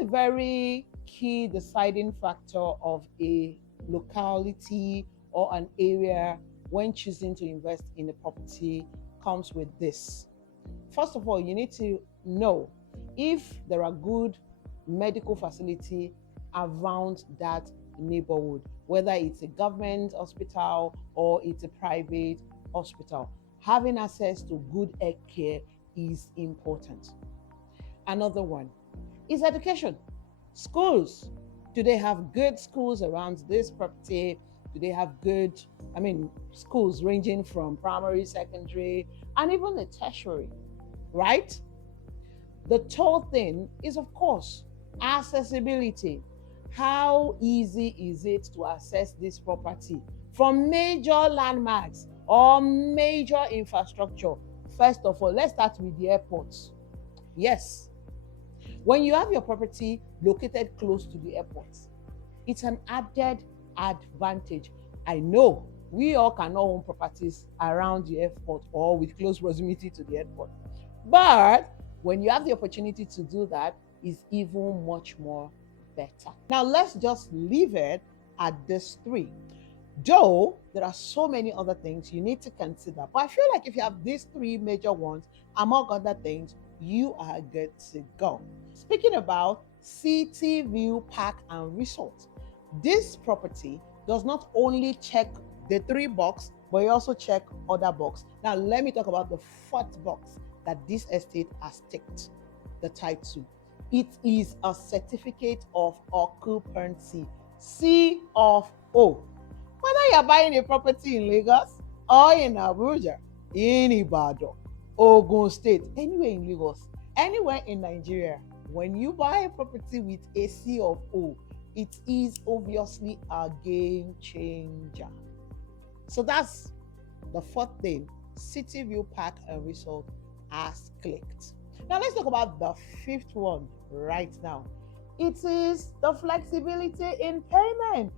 a very key deciding factor of a locality or an area when choosing to invest in a property comes with this. First of all, you need to know if there are good medical facility around that neighborhood, whether it's a government hospital or it's a private hospital. Having access to good health care is important. Another one is education. Schools. Do they have good schools around this property? Do they have good, schools ranging from primary, secondary, and even the tertiary, right? The third thing is, of course, accessibility. How easy is it to access this property from major landmarks or major infrastructure? First of all, let's start with the airports. Yes, when you have your property located close to the airport, it's an added advantage. I know we all cannot own properties around the airport or with close proximity to the airport. But when you have the opportunity to do that, it's even much more better. Now, let's just leave it at these three. Though there are so many other things you need to consider, but I feel like if you have these three major ones, among other things, you are good to go. Speaking about Cityview Park and Resort, this property does not only check the three box, but it also check other box. Now, let me talk about the fourth box that this estate has ticked, the type 2. It is a certificate of occupancy, C of O. Whether you're buying a property in Lagos or in Abuja, in Ibadan, Ogun State, anywhere in Lagos, anywhere in Nigeria, when you buy a property with a C of O, it is obviously a game changer. So that's the fourth thing Cityview Park and Resort has clicked. Now let's talk about the fifth one right now. It is the flexibility in payment.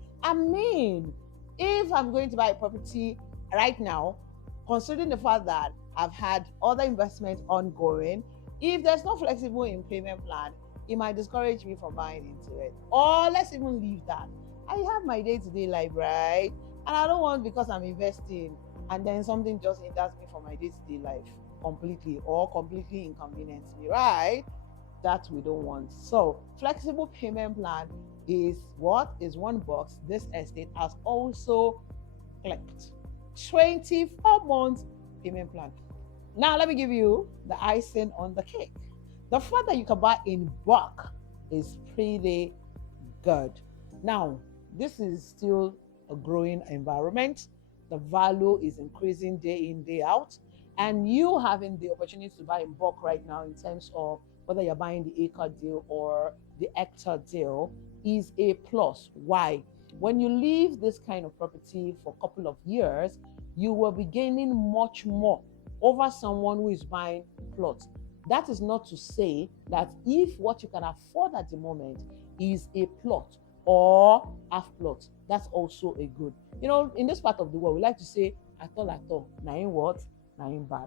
If I'm going to buy a property right now, considering the fact that I've had other investments ongoing, if there's no flexible in payment plan, it might discourage me from buying into it. Or let's even leave that. I have my day-to-day life, right? And I don't want, because I'm investing and then something just hinders me from my day-to-day life completely or completely inconvenience me, right? That we don't want. So flexible payment plan is what is one box this estate has also clicked. 24 months payment plan. Now let me give you the icing on the cake. The fact that you can buy in bulk is pretty good. Now, this is still a growing environment. The value is increasing day in, day out. And you having the opportunity to buy in bulk right now in terms of whether you're buying the acre deal or the hectare deal is a plus. Why? When you leave this kind of property for a couple of years, you will be gaining much more over someone who is buying plots. That is not to say that if what you can afford at the moment is a plot or half plot, that's also a good. In this part of the world, we like to say, at all, na in what? Na in bad.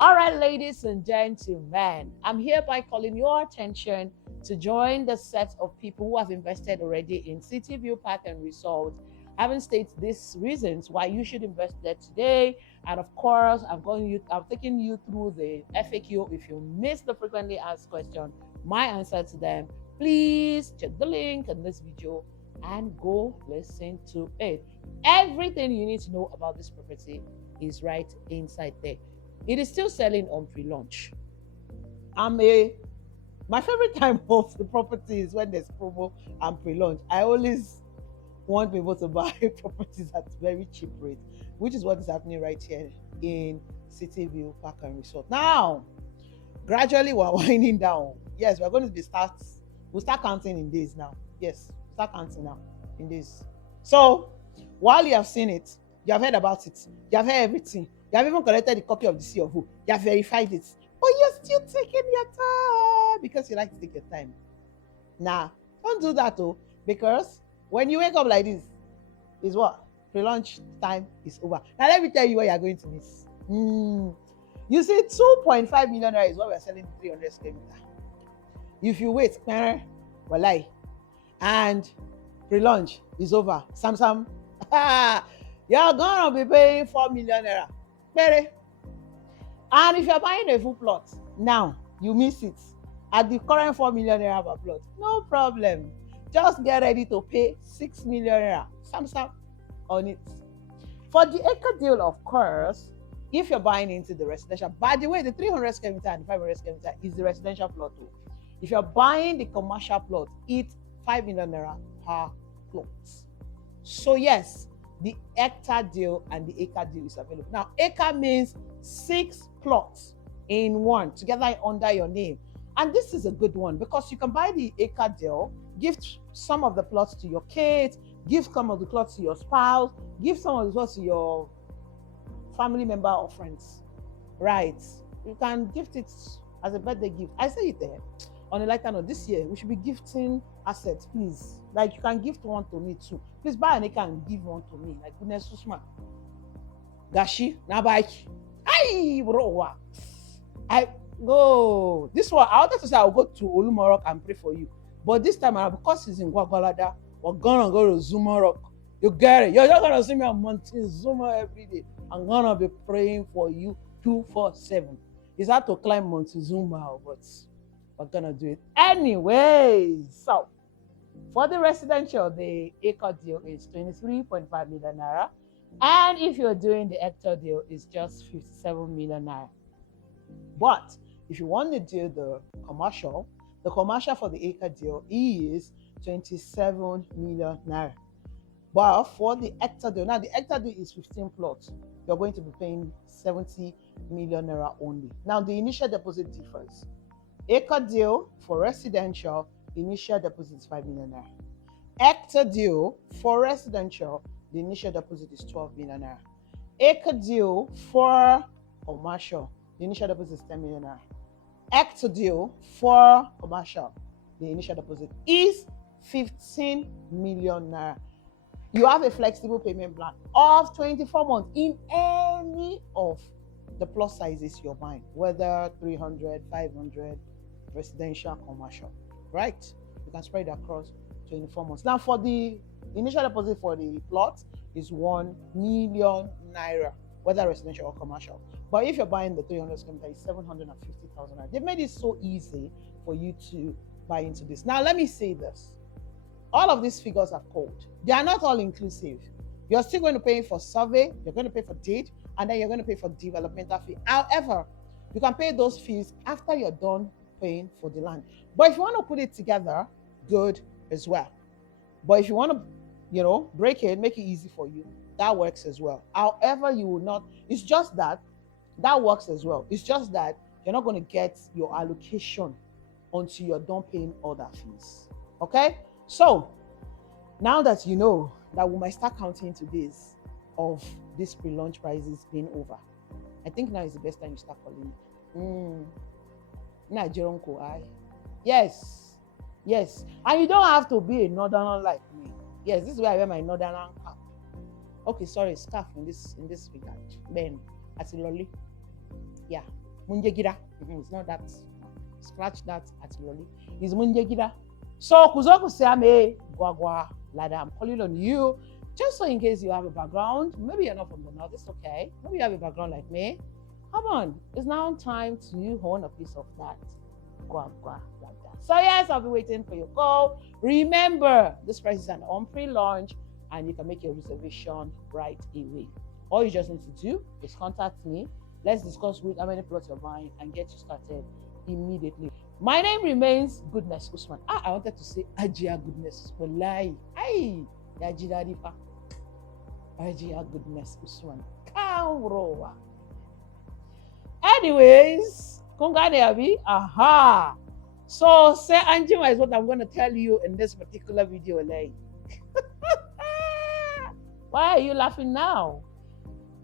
All right, ladies and gentlemen, I'm hereby calling your attention to join the set of people who have invested already in Cityview Park and Resort. Having stated these reasons why you should invest there today, and of course, I'm taking you through the FAQ. If you missed the frequently asked question, my answer to them, please check the link in this video and go listen to it. Everything you need to know about this property is right inside there. It is still selling on pre-launch. My favorite time of the property is when there's promo and pre-launch. I always want people to buy properties at very cheap rate, which is what is happening right here in Cityview Park and Resort. Now, gradually we're winding down. Yes, we're going to we'll start counting in days now. Yes, start counting now in days. So, while you have seen it, you have heard about it, you have heard everything, you have even collected a copy of the C of O, you have verified it, but you're still taking your time because you like to take your time. Nah, don't do that though, because when you wake up like this, is what? Pre-launch time is over. Now let me tell you what you're going to miss. You see, 2.5 million is what we're selling 300 square meter. If you wait, Walai. And pre-launch is over. Samsam, you're gonna be paying 4 million naira. Very. And if you're buying a full plot, now you miss it at the current 4 million naira per plot. No problem. Just get ready to pay 6 million naira. Samsam on it. For the acre deal, of course, if you're buying into the residential, by the way, the 300 square meter and the 500 square meter is the residential plot too. If you're buying the commercial plot, it's 5 million naira per plot. So yes, the hectare deal and the acre deal is available. Now, acre means 6 plots in one, together under your name. And this is a good one because you can buy the acre deal, give some of the plots to your kids, give some of the plots to your spouse, give some of the plots to your family member or friends. Right? You can gift it as a birthday gift. I say it there. On a lighter note, this year we should be gifting assets, please. Like you can gift one to me too. Please buy an acre and give one to me. Like goodness, Susma. Gashi, Nabaki. Ay, bro. I go. This one, I wanted to say I'll go to Olumorok and pray for you. But this time around, because it's in Gwagwalada, we're gonna go to Zumorok. You get it? You're not gonna see me on Mountain Zuma every day. I'm gonna be praying for you 247. It's hard to climb Montezuma, but we're gonna do it anyway. So for the residential, the acre deal is 23.5 million naira, and if you're doing the hectare deal, it's just 57 million naira. But if you want to do the commercial for the acre deal is 27 million naira. But for the hectare deal, now the hectare deal is 15 plots. You're going to be paying 70 million naira only. Now the initial deposit differs. Acre deal for residential, initial deposit is 5 million naira. Hectare deal for residential, the initial deposit is 12 million naira. Acre deal for commercial, the initial deposit is 10 million naira. Hectare deal for commercial, the initial deposit is 15 million naira. You have a flexible payment plan of 24 months in any of the plot sizes you're buying, whether 300, 500, residential, commercial, right? You can spread it across 24 months. Now, for the initial deposit for the plot is 1 million naira, whether residential or commercial. But if you're buying the 300 square meter, it's 750,000 naira. They've made it so easy for you to buy into this. Now, let me say this. All of these figures are cold. They are not all inclusive. You're still going to pay for survey, you're going to pay for deed, and then you're going to pay for developmental fee. However, you can pay those fees after you're done paying for the land. But if you want to put it together, good as well. But if you want to, break it, make it easy for you, that works as well. However, you will not, it's just that works as well. It's just that you're not going to get your allocation until you're done paying other fees. Okay? So now that you know that we might start counting to days of this pre-launch prices being over, I think now is the best time you start calling it. Yes. And you don't have to be a northerner like me. Yes, this is where I wear my northerner cap. Okay, sorry, scarf in this regard. Ben, atiloli. Yeah, munjegira. It's not that. Scratch that atiloli. It's munjegira. So, Kuzoku Siame, Gwagwalada, I'm calling on you, just so in case you have a background, maybe you're not from the north, it's okay. Maybe you have a background like me. Come on, it's now time to own a piece of that Gwagwalada. So yes, I'll be waiting for your call. Remember, this price is an on pre-launch and you can make your reservation right away. All you just need to do is contact me. Let's discuss with how many plots you're buying and get you started immediately. My name remains Goodness Usman. I wanted to say Ajia Goodness. Wallahi. Ay, Ajia Rifa. Ajia Goodness Usman. Kamrowa. Anyways, Kungane Abi. Aha. So, say Anjima is what I'm going to tell you in this particular video. Like. Why are you laughing now?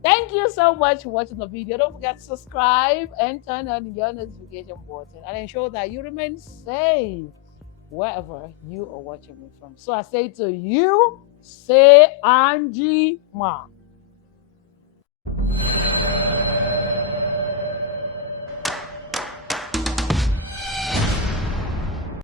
Thank you so much for watching the video. Don't forget to subscribe and turn on your notification button and ensure that you remain safe wherever you are watching me from. So I say to you, say Angie Ma.